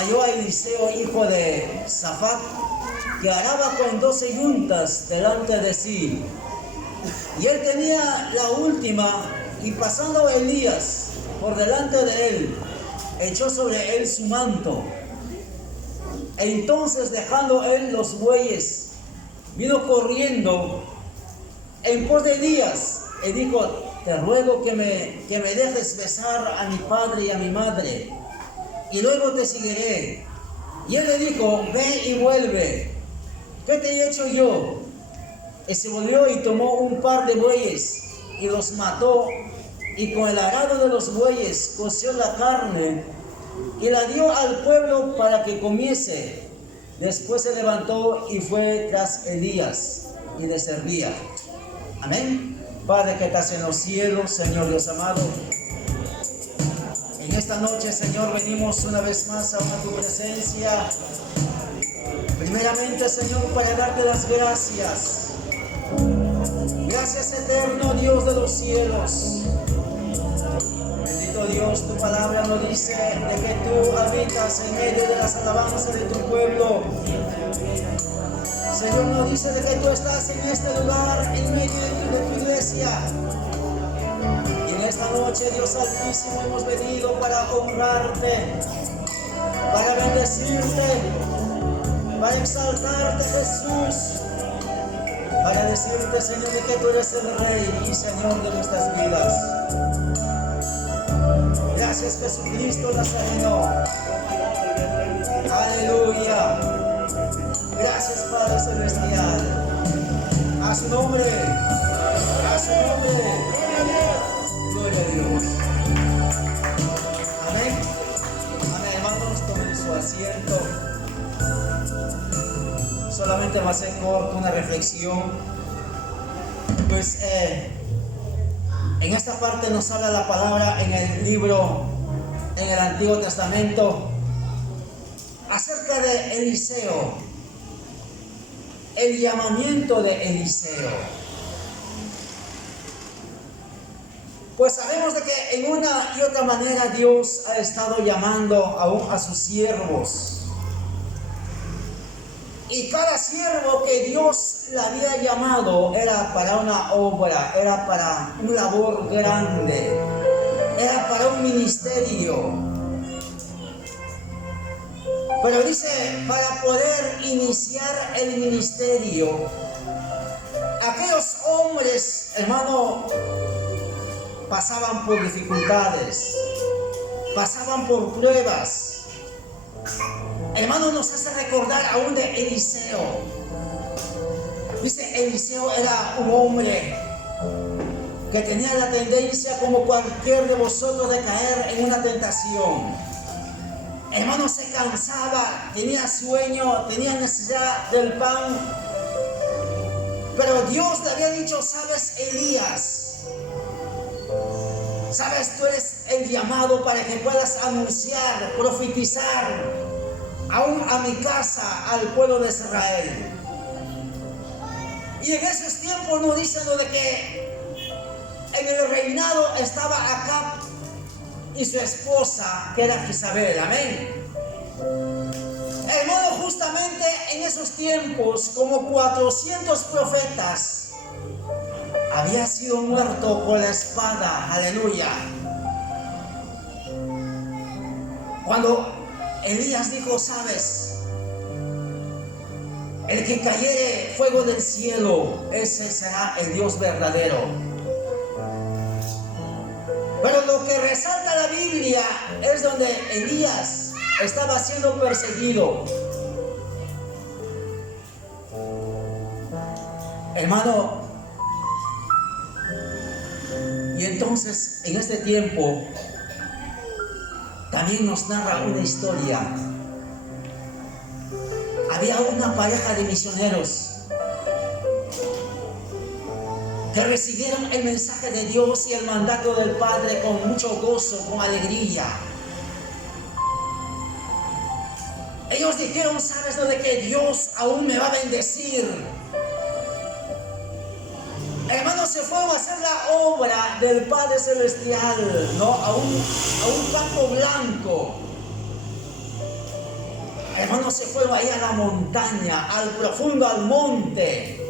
halló a Eliseo, hijo de Safat, que araba con 12 yuntas delante de sí. Y él tenía la última, y pasando Elías por delante de él, echó sobre él su manto. Entonces, dejando él los bueyes, vino corriendo en pos de Elías y dijo: te ruego que me dejes besar a mi padre y a mi madre, y luego te seguiré. Y él le dijo: ve y vuelve, ¿qué te he hecho yo? Y se volvió y tomó un par de bueyes y los mató, y con el arado de los bueyes coció la carne y la dio al pueblo para que comiese. Después se levantó y fue tras Elías y le servía. Amén. Padre que estás en los cielos, Señor Dios amado, en esta noche, Señor, venimos una vez más a tu presencia. Primeramente, Señor, para darte las gracias. Gracias, eterno Dios de los cielos. Bendito Dios, tu palabra nos dice de que tú habitas en medio de las alabanzas de tu pueblo. Señor, nos dice de que tú estás en este lugar, en medio de tu iglesia. Y en esta noche, Dios Altísimo, hemos venido para honrarte, para bendecirte, para exaltarte, Jesús, para decirte, Señor, de que tú eres el Rey y Señor de nuestras vidas. Gracias, Jesucristo Nazareno. Aleluya. Gracias, Padre Celestial. A su nombre. A su nombre. Gloria a Dios. Amén. Amén, hermanos, tomen su asiento. Solamente va a ser corto una reflexión. Pues en esta parte nos habla la palabra en el libro, en el Antiguo Testamento, acerca de Eliseo. El llamamiento de Eliseo. Pues sabemos de que en una y otra manera Dios ha estado llamando aún a sus siervos. Y cada siervo que Dios le había llamado era para una obra, era para una labor grande, era para un ministerio. Pero dice, para poder iniciar el ministerio, aquellos hombres, hermano, pasaban por dificultades, pasaban por pruebas. Hermano, nos hace recordar aún de Eliseo. Dice, Eliseo era un hombre que tenía la tendencia, como cualquier de vosotros, de caer en una tentación. Hermano, se cansaba, tenía sueño, tenía necesidad del pan. Pero Dios le había dicho: sabes, Elías, sabes, tú eres el llamado para que puedas anunciar, profetizar aún a mi casa, al pueblo de Israel. Y en esos tiempos nos dicen de que en el reinado estaba Acab y su esposa, que era Jezabel. Amén. Hermano, justamente en esos tiempos, como 400 profetas había sido muerto por la espada. Aleluya. Cuando Elías dijo: sabes, el que cayere fuego del cielo, ese será el Dios verdadero. Pero lo que resalta la Biblia es donde Elías estaba siendo perseguido. Hermano, y entonces en este tiempo también nos narra una historia. Había una pareja de misioneros que recibieron el mensaje de Dios y el mandato del Padre con mucho gozo, con alegría. Ellos dijeron: sabes lo de que Dios aún me va a bendecir. Hermanos, se fueron a hacer la obra del Padre Celestial, ¿no? A un campo blanco. Hermanos, se fueron ahí a la montaña, al profundo, al monte.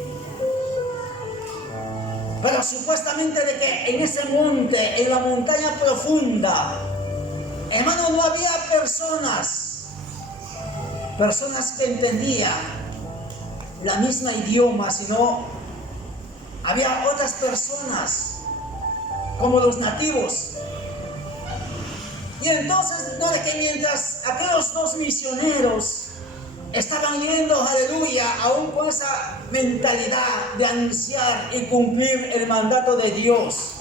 Pero supuestamente de que en ese monte, en la montaña profunda, hermanos, no había personas que entendían la misma idioma, sino había otras personas, como los nativos. Y entonces, no, de que mientras aquellos dos misioneros estaban yendo, aleluya, aún con esa mentalidad de anunciar y cumplir el mandato de Dios,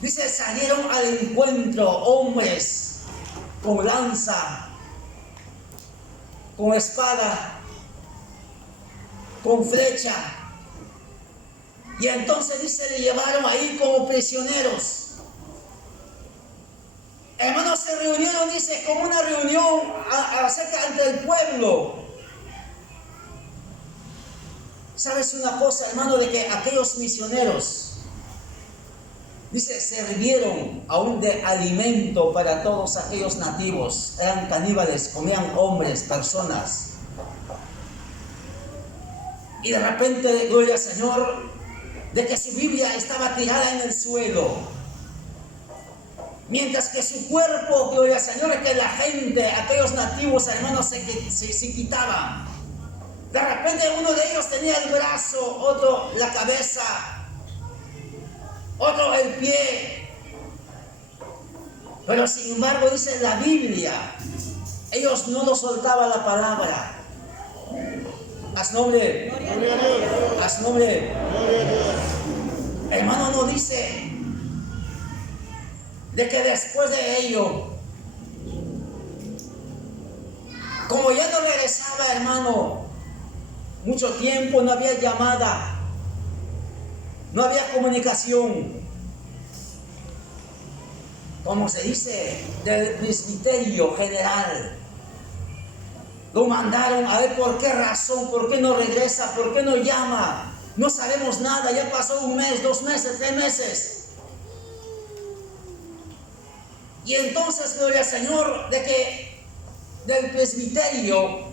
dice, salieron al encuentro hombres con lanza, con espada, con flecha. Y entonces dice, le llevaron ahí como prisioneros. Hermanos, se reunieron, dice, como una reunión acerca ante el pueblo. ¿Sabes una cosa, hermano? De que aquellos misioneros, dice, sirvieron aún de alimento para todos aquellos nativos. Eran caníbales, comían hombres, personas. Y de repente, gloria al Señor, de que su Biblia estaba tirada en el suelo. Mientras que su cuerpo, gloria al Señor, que la gente, aquellos nativos, hermanos, se quitaban. De repente uno de ellos tenía el brazo, otro la cabeza, otro el pie. Pero sin embargo, dice la Biblia, ellos no lo soltaban la palabra. Haz nombre. Haz nombre. Hermano, no dice de que después de ello, como ya no regresaba, hermano, mucho tiempo, no había llamada, no había comunicación, como se dice, del presbiterio general. Lo mandaron a ver por qué razón, por qué no regresa, por qué no llama. No sabemos nada, ya pasó 1 mes, 2 meses, 3 meses. Y entonces, gloria al Señor, de que del presbiterio,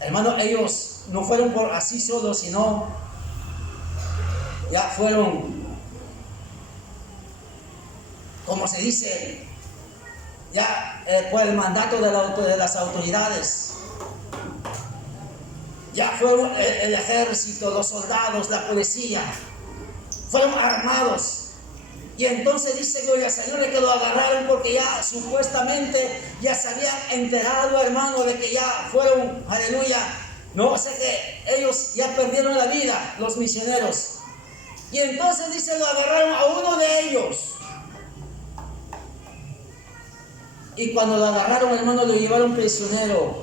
hermano, ellos no fueron por así solos, sino ya fueron, como se dice, ya por el mandato de las autoridades. Ya fueron el ejército, los soldados, la policía, fueron armados. Y entonces dice, gloria al Señor, de que lo agarraron porque ya supuestamente ya se habían enterado, hermano, de que ya fueron, aleluya, no, o sea que ellos ya perdieron la vida, los misioneros. Y entonces dice, lo agarraron a uno de ellos. Y cuando lo agarraron, hermano, lo llevaron prisionero.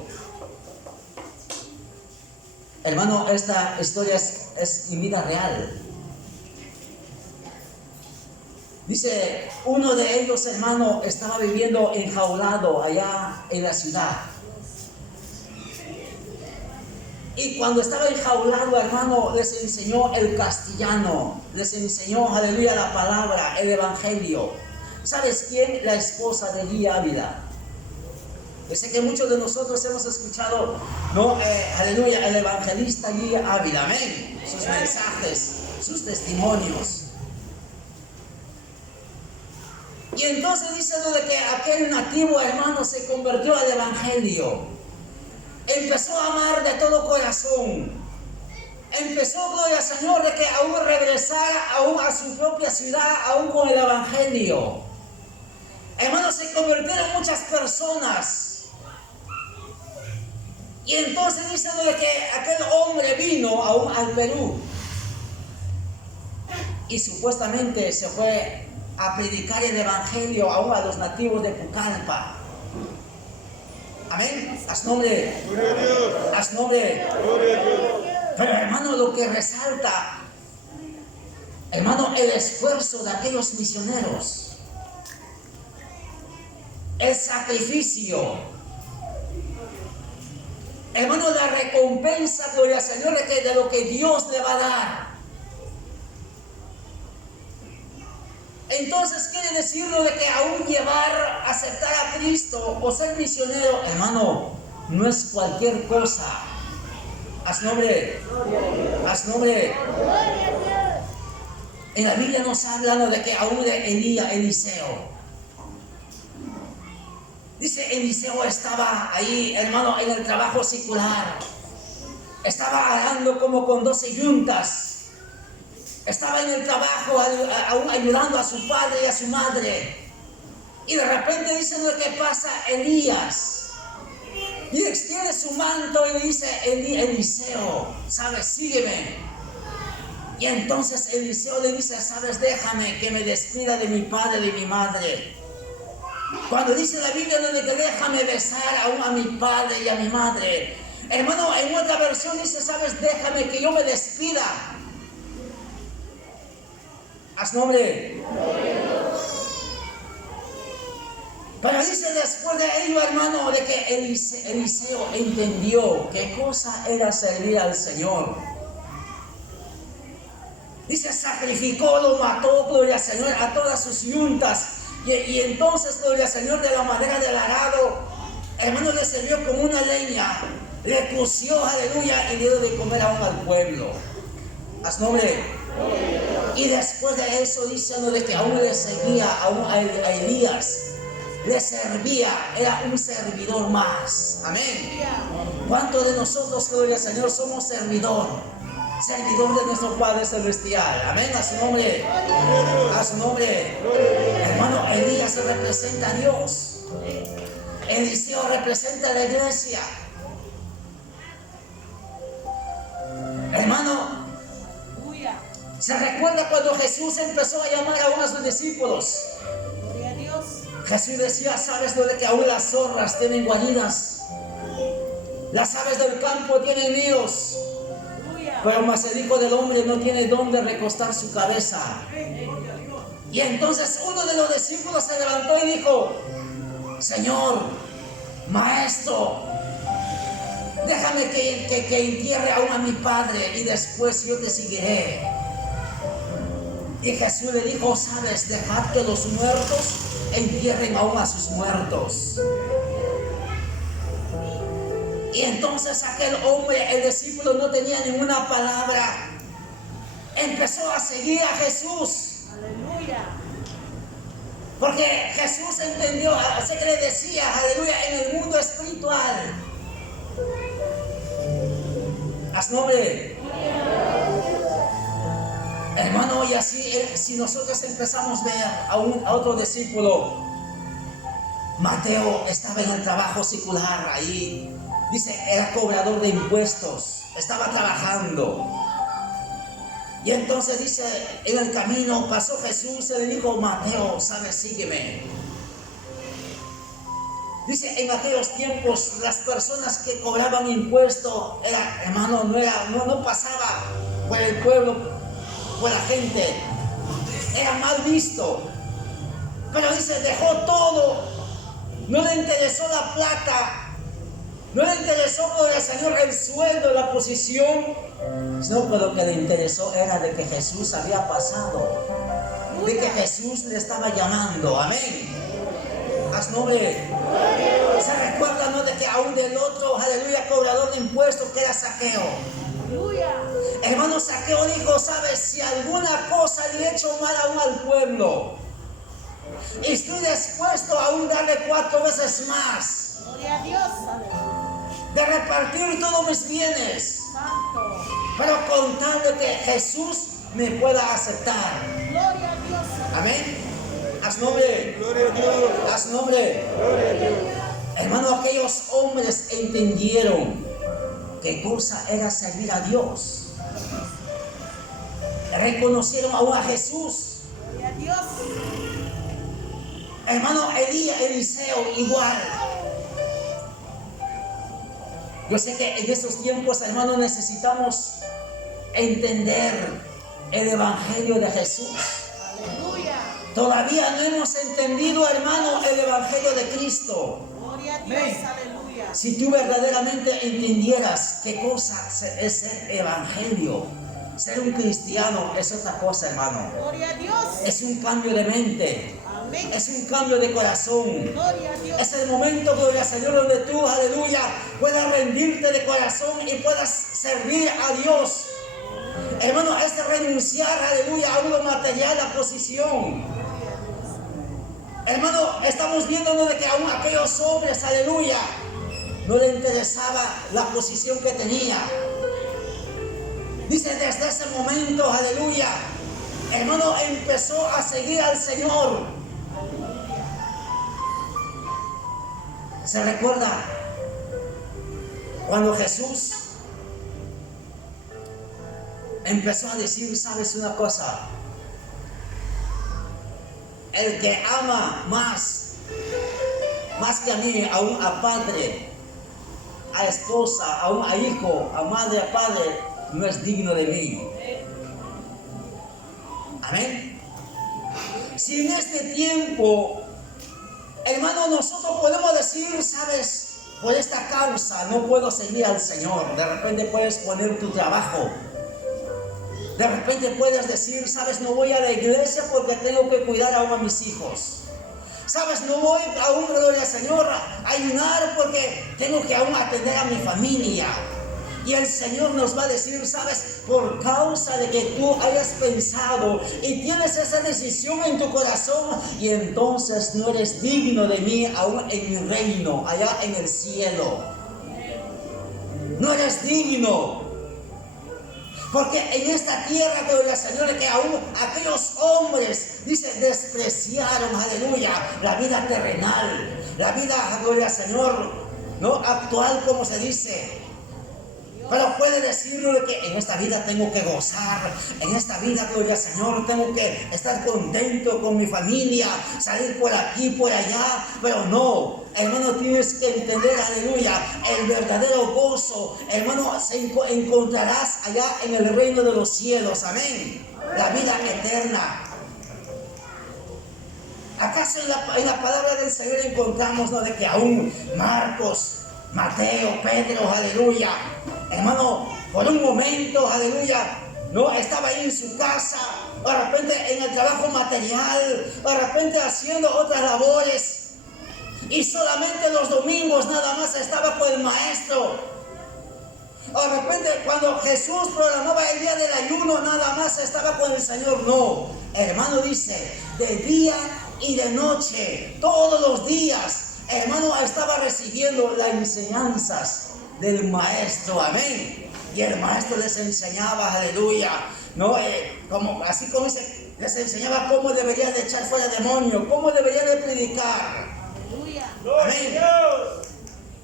Hermano, esta historia es en vida real. Dice, uno de ellos, hermano, estaba viviendo enjaulado allá en la ciudad. Y cuando estaba enjaulado, hermano, les enseñó el castellano, les enseñó, aleluya, la palabra, el evangelio. ¿Sabes quién? La esposa de Elí Ávila. Yo sé que muchos de nosotros hemos escuchado, ¿no? Aleluya, el evangelista Elí Ávila, amén. Sus mensajes, sus testimonios. Y entonces dice lo de que aquel nativo, hermano, se convirtió al evangelio. Empezó a amar de todo corazón. Empezó, gloria al Señor, de que aún regresara aún a su propia ciudad, aún con el evangelio. Hermanos, se convirtieron muchas personas. Y entonces dice lo de que aquel hombre vino aún al Perú. Y supuestamente se fue a predicar el evangelio aún a los nativos de Pucallpa. Amén. Haz nombre. Haz nombre. Pero hermano, lo que resalta, hermano, el esfuerzo de aquellos misioneros, el sacrificio, hermano, la recompensa, gloria al Señor, de lo que Dios le va a dar. entonces quiere decirlo de que aún llevar, aceptar a Cristo o ser misionero, hermano, no es cualquier cosa. Haz nombre. Haz nombre. En la Biblia nos habla de que aún de Eliseo. Dice, Eliseo estaba ahí, hermano, en el trabajo secular. Estaba arando como con 12 yuntas. Estaba en el trabajo aún ayudando a su padre y a su madre. Y de repente dice lo que pasa Elías. Y extiende su manto y le dice, Eliseo, ¿sabes? Sígueme. Y entonces Eliseo le dice, ¿sabes? Déjame que me despida de mi padre y de mi madre. Cuando dice la Biblia donde que déjame besar aún a mi padre y a mi madre. Hermano, en otra versión dice, ¿sabes? Déjame que yo me despida. Haz nombre. Pero dice después de ello, hermano, de que Eliseo entendió qué cosa era servir al Señor. Dice, sacrificó, lo mató, gloria al Señor, a todas sus yuntas. Y entonces, gloria al Señor, de la madera del arado, hermano, le sirvió como una leña. Le coció, aleluya, y le dio de comer aún al pueblo. Haz nombre. Y después de eso, dice de que aún le seguía aún a Elías. Le servía, era un servidor más. Amén. ¿Cuántos de nosotros, gloria al Señor, somos servidor de nuestro Padre Celestial? Amén, a su nombre. A su nombre. Hermano, Elías representa a Dios. Eliseo representa a la iglesia. Hermano, ¿se recuerda cuando Jesús empezó a llamar a sus discípulos? Jesús decía, ¿sabes lo de que aún las zorras tienen guaridas? Las aves del campo tienen nidos. Pero más el Hijo del Hombre no tiene dónde recostar su cabeza. Y entonces uno de los discípulos se levantó y dijo, Señor, Maestro, déjame que entierre aún a mi padre y después yo te seguiré. Y Jesús le dijo, ¿sabes? Dejad que los muertos entierren aún a sus muertos. Y entonces aquel hombre, el discípulo, no tenía ninguna palabra. Empezó a seguir a Jesús. Aleluya. Porque Jesús entendió, así que le decía, aleluya, en el mundo espiritual. Haz nombre. Hermano, y así, si nosotros empezamos a ver a otro discípulo, Mateo estaba en el trabajo secular ahí. Dice, era cobrador de impuestos, estaba trabajando. Y entonces dice, en el camino pasó Jesús y le dijo, Mateo, ¿sabes? Sígueme. Dice, en aquellos tiempos las personas que cobraban impuestos, hermano, no pasaba por el pueblo, por la gente, era mal visto. Pero dice, dejó todo, no le interesó la plata. No le interesó por el Señor el sueldo, la posición, sino que lo que le interesó era de que Jesús había pasado, de que Jesús le estaba llamando. Amén. Haz nombre. Se recuerda, ¿no? De que aún del otro, aleluya, cobrador de impuestos, que era Zaqueo. Hermano, Zaqueo dijo, ¿sabes? Si alguna cosa le he hecho mal aún al pueblo, estoy dispuesto a aún darle 4 veces más. Gloria a Dios. De repartir todos mis bienes. Santo. Pero con tal de que Jesús me pueda aceptar. Gloria a Dios. Amén. Haz nombre. Gloria a Dios. Haz nombre. Gloria a Dios. Hermano, aquellos hombres entendieron qué cosa era servir a Dios. Reconocieron aún a Jesús. Gloria a Dios. Hermano, Eliseo igual. Yo sé que en estos tiempos, hermano, necesitamos entender el Evangelio de Jesús. Aleluya. Todavía no hemos entendido, hermano, el Evangelio de Cristo. Gloria a Dios, aleluya. Si tú verdaderamente entendieras qué cosa es el Evangelio, Ser un cristiano es otra cosa, hermano. Gloria a Dios. Es un cambio de mente. Amén. Es un cambio de corazón. Gloria a Dios. Es el momento, gloria al Señor, donde tú, aleluya, puedas rendirte de corazón y puedas servir a Dios. Hermano, es renunciar, aleluya, a lo material, a posición. Hermano, estamos viendo de que aún aquellos hombres, aleluya, no le interesaba la posición que tenía. Dice, desde ese momento, aleluya, hermano, empezó a seguir al Señor. ¿Se recuerda cuando Jesús empezó a decir, sabes una cosa? El que ama más que a mí, aún a padre, a esposa, aún a hijo, a madre, a padre, no es digno de mí. Amén. Si en este tiempo, hermano, nosotros podemos decir, sabes, por esta causa no puedo seguir al Señor. De repente puedes poner tu trabajo. De repente puedes decir, sabes, no voy a la iglesia porque tengo que cuidar aún a mis hijos. Sabes, no voy aún, gloria al Señor, a ayunar porque tengo que aún atender a mi familia. Y el Señor nos va a decir, sabes, por causa de que tú hayas pensado y tienes esa decisión en tu corazón, y entonces no eres digno de mí aún en mi reino, allá en el cielo. No eres digno. Porque en esta tierra, gloria al Señor, que aún aquellos hombres, dice, despreciaron, aleluya, la vida terrenal, la vida, gloria al Señor, no actual, como se dice. Pero puede decirle que en esta vida tengo que gozar, en esta vida, gloria al Señor, tengo que estar contento con mi familia, salir por aquí, por allá, pero no, hermano, tienes que entender, aleluya, el verdadero gozo, hermano, encontrarás allá en el reino de los cielos, amén, la vida eterna. ¿Acaso en la palabra del Señor encontramos, no, de que aún Marcos, Mateo, Pedro, aleluya, hermano, por un momento, aleluya, no estaba ahí en su casa, de repente en el trabajo material, de repente haciendo otras labores, y solamente los domingos nada más estaba con el maestro? De repente cuando Jesús programaba el día del ayuno, nada más estaba con el Señor. No, hermano, dice, de día y de noche, todos los días, hermano, estaba recibiendo las enseñanzas del maestro, amén. Y el maestro les enseñaba, aleluya, no, así como dice, les enseñaba cómo deberían de echar fuera demonios, cómo deberían de predicar. Aleluya. Amén.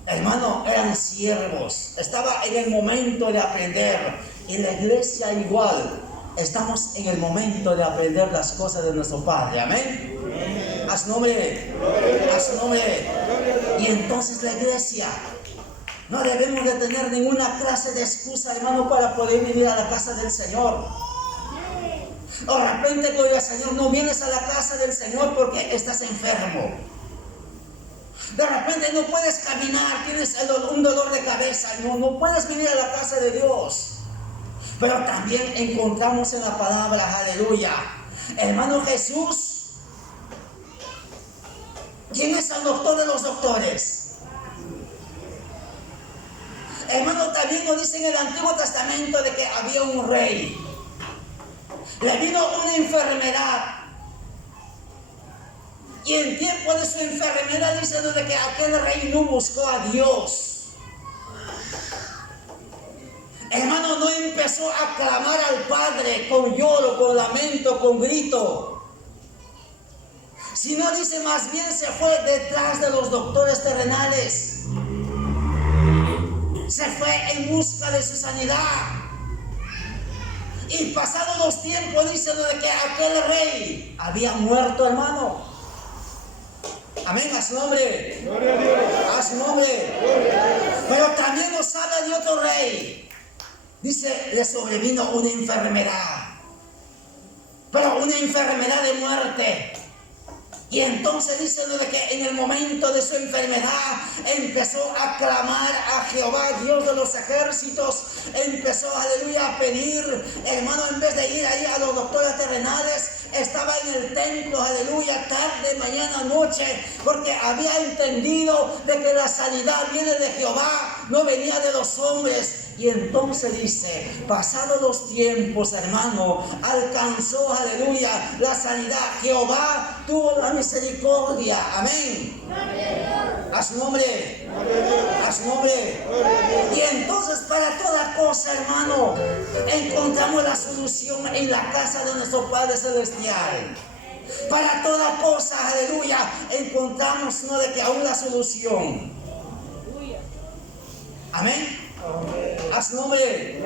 Hermano, eran siervos, estaba en el momento de aprender. En la iglesia igual, estamos en el momento de aprender las cosas de nuestro Padre, amén. A su nombre, a su nombre. Y entonces la iglesia, no debemos de tener ninguna clase de excusa, hermano, para poder venir a la casa del Señor. O de repente, gloria al Señor, no vienes a la casa del Señor porque estás enfermo. De repente no puedes caminar, tienes un dolor de cabeza, no puedes venir a la casa de Dios. Pero también encontramos en la palabra, aleluya, hermano, Jesús, ¿quién es el doctor de los doctores? Hermano, también nos dice en el Antiguo Testamento de que había un rey. Le vino una enfermedad. Y en tiempo de su enfermedad dice de que aquel rey no buscó a Dios. Hermano, no empezó a clamar al Padre con lloro, con lamento, con grito. Sino dice, más bien se fue detrás de los doctores terrenales. Se fue en busca de su sanidad. Y pasados los tiempos dice de que aquel rey había muerto, hermano. Amén, a su nombre. Gloria a Dios. A su nombre. Pero también nos habla de otro rey. Dice, le sobrevino una enfermedad. Pero una enfermedad de muerte. Y entonces dice de que en el momento de su enfermedad empezó a clamar a Jehová, Dios de los ejércitos. Empezó, aleluya, a pedir, hermano, en vez de ir ahí a los doctores terrenales, estaba en el templo, aleluya, tarde, mañana, noche, porque había entendido de que la sanidad viene de Jehová, no venía de los hombres. Y entonces dice, pasados los tiempos, hermano, alcanzó, aleluya, la sanidad. Jehová tuvo la misericordia, amén. A su nombre, a su nombre. Y entonces para toda cosa, hermano, encontramos la solución en la casa de nuestro Padre Celestial. Para toda cosa, aleluya, encontramos, no de que aún la solución. Amén. A su nombre.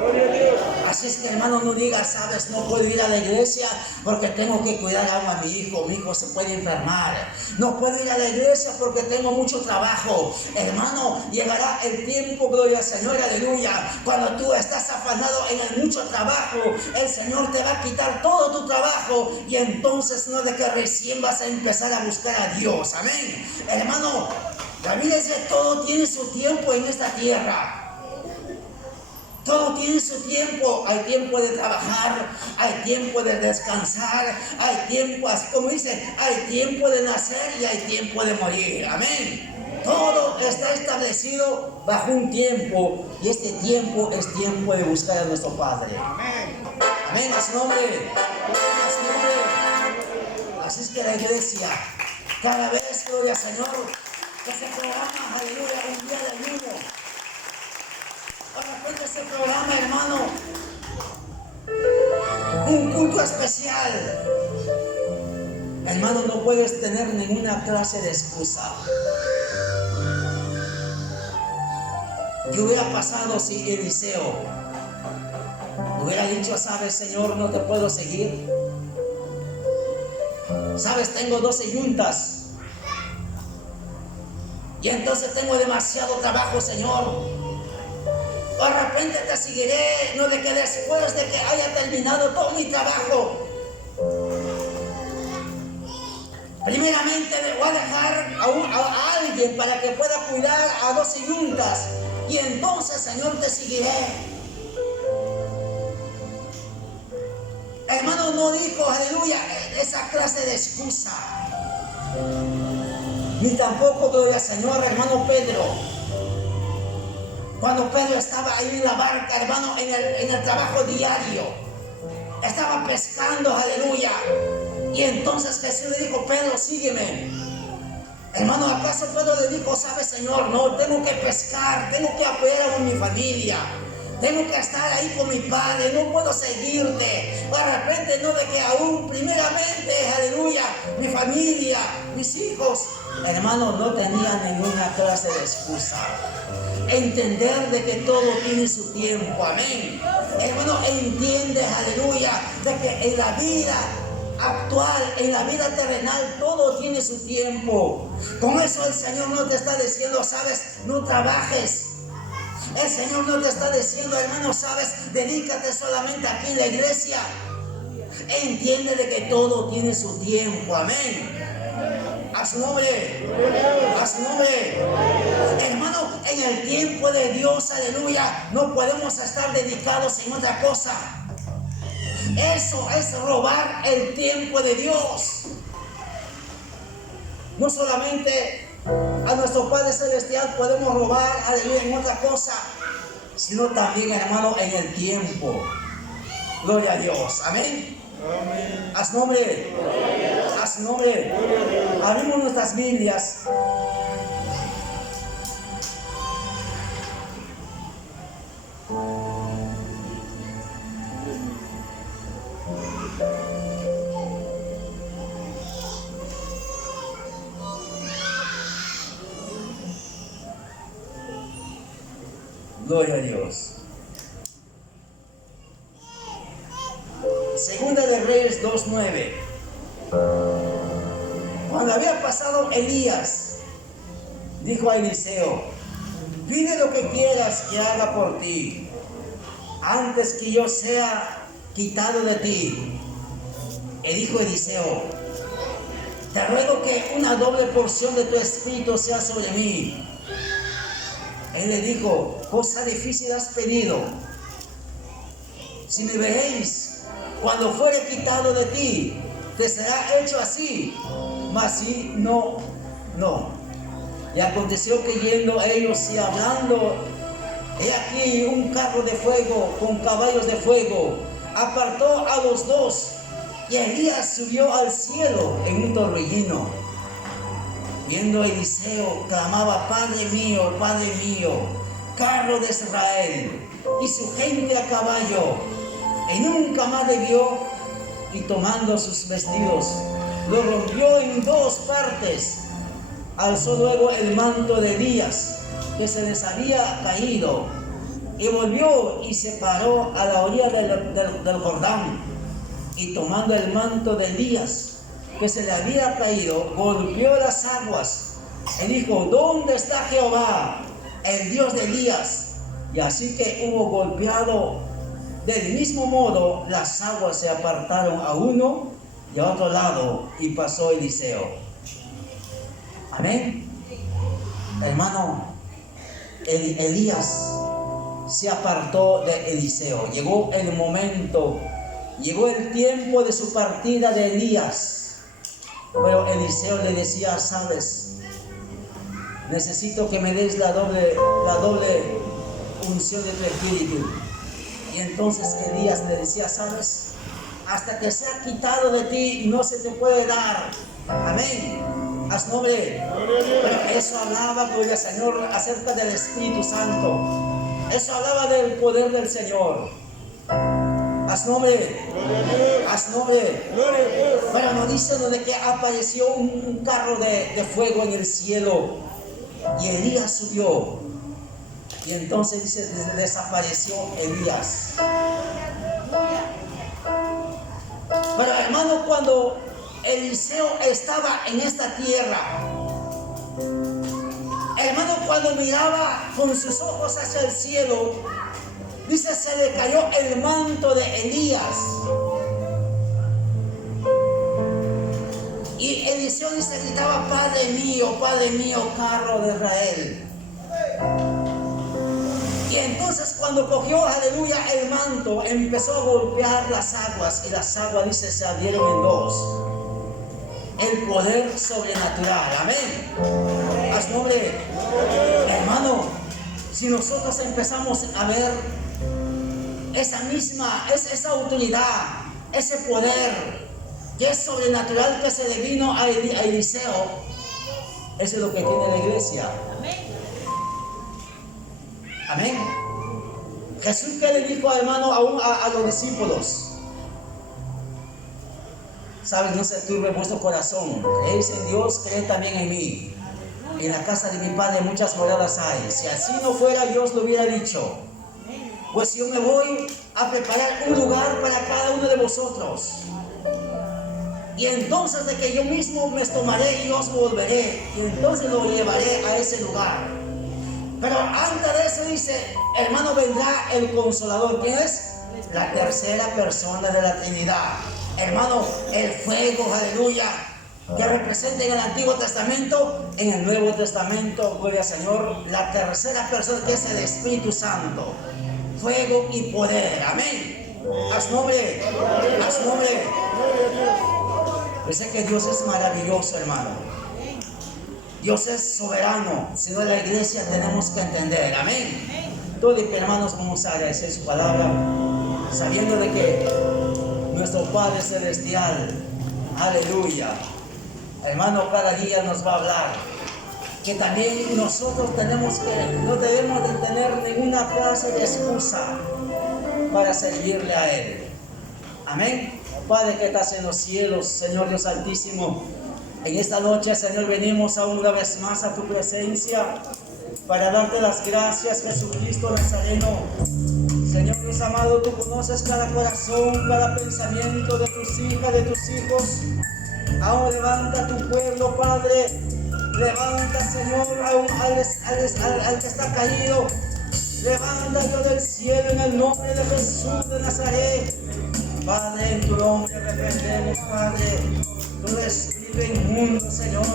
Así es que, hermano, no diga, sabes, no puedo ir a la iglesia porque tengo que cuidar a mi hijo se puede enfermar. No puedo ir a la iglesia porque tengo mucho trabajo. Hermano, llegará el tiempo, gloria al Señor, aleluya, cuando tú estás afanado en el mucho trabajo, el Señor te va a quitar todo tu trabajo y entonces no de que recién vas a empezar a buscar a Dios. Amén. Hermano, la Biblia dice, todo tiene su tiempo en esta tierra. Todo tiene su tiempo. Hay tiempo de trabajar, hay tiempo de descansar, hay tiempo, así como dice, hay tiempo de nacer y hay tiempo de morir. Amén. Todo está establecido bajo un tiempo y este tiempo es tiempo de buscar a nuestro Padre. Amén. Amén. A su nombre. A su nombre. Así es que la iglesia, cada vez, gloria al Señor, que se programa, aleluya, un día de ayuno. Ahora cuenta ese programa, hermano, un culto especial. Hermano, no puedes tener ninguna clase de excusa. ¿Qué hubiera pasado si Eliseo hubiera dicho, sabes, Señor, no te puedo seguir? Sabes, tengo 12 yuntas y entonces tengo demasiado trabajo, Señor. De repente te seguiré, no de que después de que haya terminado todo mi trabajo. Primeramente voy a dejar a alguien para que pueda cuidar a 12 yuntas. Y entonces, Señor, te seguiré. Hermano, no dijo, aleluya, esa clase de excusa. Ni tampoco, gloria al Señor, hermano Pedro. Cuando Pedro estaba ahí en la barca, hermano, en el trabajo diario, estaba pescando, aleluya. Y entonces Jesús le dijo, Pedro, sígueme. Hermano, ¿acaso Pedro le dijo, sabes, Señor, no, tengo que pescar, tengo que apoyar a mi familia, tengo que estar ahí con mi padre, no puedo seguirte? De repente, no de que aún, primeramente, aleluya, mi familia, mis hijos. Hermano, no tenía ninguna clase de excusa. Entender de que todo tiene su tiempo, amén. Hermano, entiende, aleluya, de que en la vida actual, en la vida terrenal, todo tiene su tiempo. Con eso el Señor no te está diciendo, sabes, no trabajes. El Señor no te está diciendo, hermano, sabes, dedícate solamente aquí en la iglesia. Entiende de que todo tiene su tiempo, amén. A su nombre, a su nombre. Hermano, en el tiempo de Dios, aleluya, no podemos estar dedicados en otra cosa. Eso es robar el tiempo de Dios. No solamente a nuestro Padre Celestial podemos robar, aleluya, en otra cosa, sino también, hermano, en el tiempo. Gloria a Dios, amén. Amén. A su nombre, a su nombre. Abrimos nuestras Biblias. Gloria a Dios. Segunda de Reyes 2:9. Cuando había pasado Elías, dijo a Eliseo, pide lo que quieras que haga por ti, antes que yo sea quitado de ti. Y dijo Eliseo, te ruego que una doble porción de tu espíritu sea sobre mí. Él le dijo, cosa difícil has pedido. Si me veréis, cuando fuere quitado de ti, te será hecho así. Mas si no. Y aconteció que yendo ellos y hablando, he aquí un carro de fuego con caballos de fuego apartó a los dos, y Elías subió al cielo en un torbellino. Viendo Eliseo, clamaba, Padre mío, carro de Israel, y su gente a caballo. Y nunca más le vio, y tomando sus vestidos, lo rompió en dos partes. Alzó luego el manto de Elías, que se les había caído, y volvió y se paró a la orilla del Jordán, y tomando el manto de Elías, que se le había caído, golpeó las aguas, y dijo, ¿dónde está Jehová, el Dios de Elías? Y así que hubo golpeado, del mismo modo las aguas se apartaron a uno y a otro lado, y pasó Eliseo. Amén. Hermano, Elías se apartó de Eliseo. Llegó el momento, llegó el tiempo de su partida de Elías. Pero Eliseo le decía, sabes, necesito que me des la doble unción de tu espíritu. Y entonces Elías le decía, sabes, hasta que sea quitado de ti no se te puede dar. Amén. Haz nombre. Pero eso hablaba, gloria al Señor, acerca del Espíritu Santo. Eso hablaba del poder del Señor. Haz nombre. Haz nombre. Bueno, nos dice donde que apareció un carro de fuego en el cielo, y Elías subió, y entonces dice, desapareció Elías. Pero hermano, cuando Eliseo estaba en esta tierra, hermano, cuando miraba con sus ojos hacia el cielo, dice, se le cayó el manto de Elías. Y Eliseo dice, gritaba, Padre mío, carro de Israel. Y entonces cuando cogió, aleluya, el manto, empezó a golpear las aguas, y las aguas, dice, se abrieron en dos. El poder sobrenatural, amén. Haz nombre. Hermano, si nosotros empezamos a ver esa autoridad, ese poder que es sobrenatural, que se le vino a Eliseo, eso es lo que tiene la iglesia. Amén. Jesús, que le dijo, hermano, a los discípulos, sabes, no se turbe vuestro corazón, creéis en Dios, creed también en mí. En la casa de mi Padre muchas moradas hay. Si así no fuera, yo os lo hubiera dicho. Pues yo me voy a preparar un lugar para cada uno de vosotros. Y entonces de que yo mismo me tomaré y os volveré, y entonces lo llevaré a ese lugar. Pero antes de eso dice, hermano, vendrá el Consolador. ¿Quién es? La tercera persona de la Trinidad. Hermano, el fuego, aleluya, que representa en el Antiguo Testamento, en el Nuevo Testamento, gloria al Señor, la tercera persona, que es el Espíritu Santo. Fuego y poder, amén. Haz nombre, haz nombre. Yo sé que Dios es maravilloso, hermano. Dios es soberano. Si no, la iglesia tenemos que entender, amén. Todos, hermanos, vamos a agradecer su palabra, sabiendo de que nuestro Padre Celestial, aleluya, hermano, cada día nos va a hablar. Que también nosotros no debemos de tener ninguna clase de excusa para servirle a Él. Amén. Padre que estás en los cielos, Señor Dios Altísimo, en esta noche, Señor, venimos aún una vez más a tu presencia para darte las gracias, Jesucristo Nazareno. Señor Dios amado, tú conoces cada corazón, cada pensamiento de tus hijas, de tus hijos. Aún levanta tu pueblo, Padre. Levanta, Señor, al que está caído. Levanta, Dios del cielo, en el nombre de Jesús de Nazaret. Padre, en tu nombre reprendemos, Padre, todo espíritu inmundo, Señor,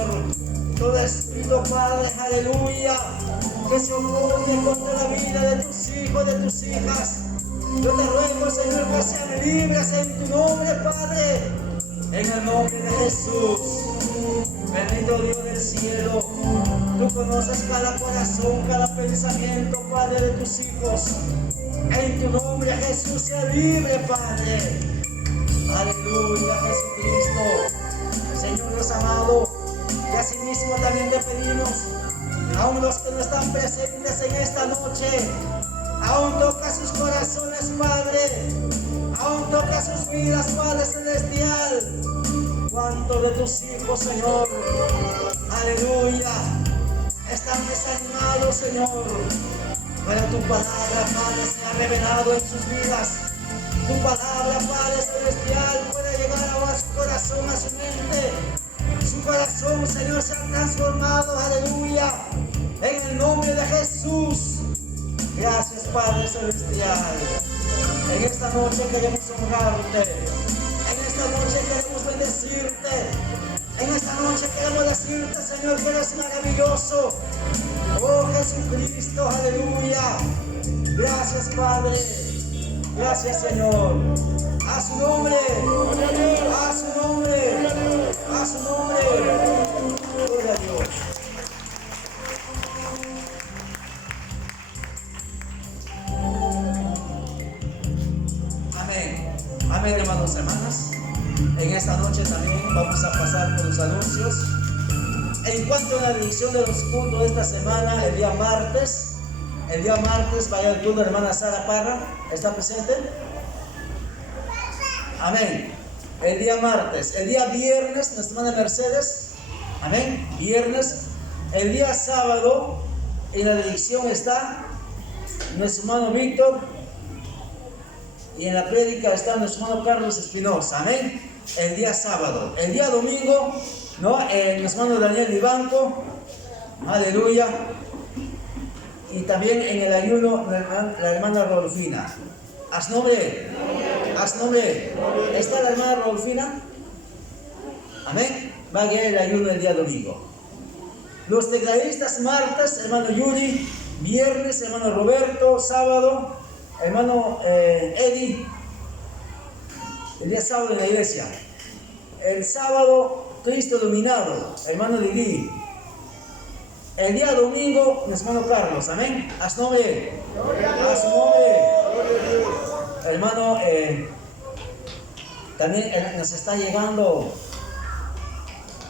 todo espíritu, Padre, aleluya, que se opone contra la vida de tus hijos, de tus hijas. Yo te ruego, Señor, que sean libres en tu nombre, Padre, en el nombre de Jesús. Bendito Dios del cielo, tú conoces cada corazón, cada pensamiento, Padre, de tus hijos. En tu nombre, Jesús, sea libre, Padre. Aleluya, Jesucristo. Señor Dios amado, y asimismo también te pedimos, aún los que no están presentes en esta noche, aún toca sus corazones, Padre, aún toca sus vidas, Padre Celestial. Cuántos de tus hijos, Señor, aleluya, están desanimados, Señor, pero tu palabra, Padre, se ha revelado en sus vidas. Tu palabra, Padre Celestial, puede llegar a su corazón, a su mente. Su corazón, Señor, se ha transformado, aleluya, en el nombre de Jesús. Gracias, Padre Celestial. En esta noche queremos honrarte. En esta noche queremos bendecirte. En esta noche queremos decirte, Señor, que eres maravilloso. Oh Jesucristo, aleluya. Gracias, Padre. Gracias, Señor. A su nombre. A su nombre. A su nombre. Gloria a Dios. Amén. Amén, hermanos y hermanas. En esta noche también vamos a pasar por los anuncios. En cuanto a la dirección de los cultos de esta semana, el día martes vaya el culto de la hermana Sara Parra. ¿Está presente? Amén. El día martes. El día viernes, nuestra hermana Mercedes. Amén. Viernes. El día sábado, en la dirección está nuestro hermano Víctor. Y en la prédica está nuestro hermano Carlos Espinosa. Amén. El día sábado. El día domingo, ¿no? Nuestro hermano Daniel Vivanco. Aleluya. Y también en el ayuno la hermana Rodolfina. Haz nombre. Haz nombre. ¿Está la hermana Rodolfina? Amén. Va a guiar el ayuno el día domingo. Los tecladistas martes, hermano Yuri. Viernes, hermano Roberto. Sábado, hermano Eddie. El día sábado en la iglesia. El sábado, Cristo iluminado, hermano Lili. El día domingo, nuestro hermano Carlos. Amén. A su nombre. A su nombre. Hermano, también nos está llegando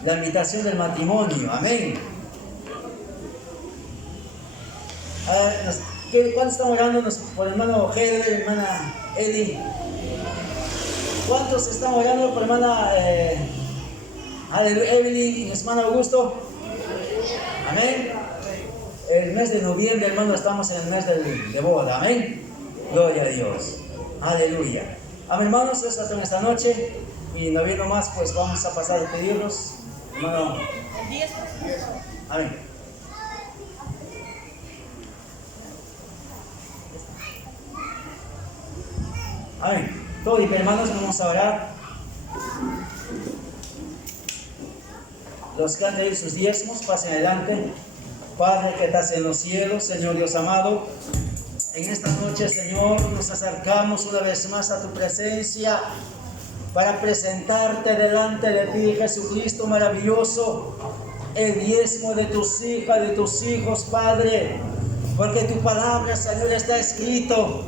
la invitación del matrimonio. Amén. ¿Cuántos están orando por el hermano Heber, hermana Eli? ¿Cuántos están orando por hermana Evelyn y nuestro hermano Augusto? Amén. El mes de noviembre, hermano, estamos en el mes de boda. Amén. Gloria a Dios. Aleluya. Amén, hermanos, eso es en esta noche. Y no viendo más, pues vamos a pasar a pedirnos. Hermano. Amén. Amén. Todos y hermanos, vamos a orar. Los que han traído sus diezmos, pasen adelante. Padre que estás en los cielos, Señor Dios amado, en esta noche, Señor, nos acercamos una vez más a tu presencia para presentarte delante de ti, Jesucristo maravilloso, el diezmo de tus hijas, de tus hijos, Padre, porque tu palabra, Señor, está escrito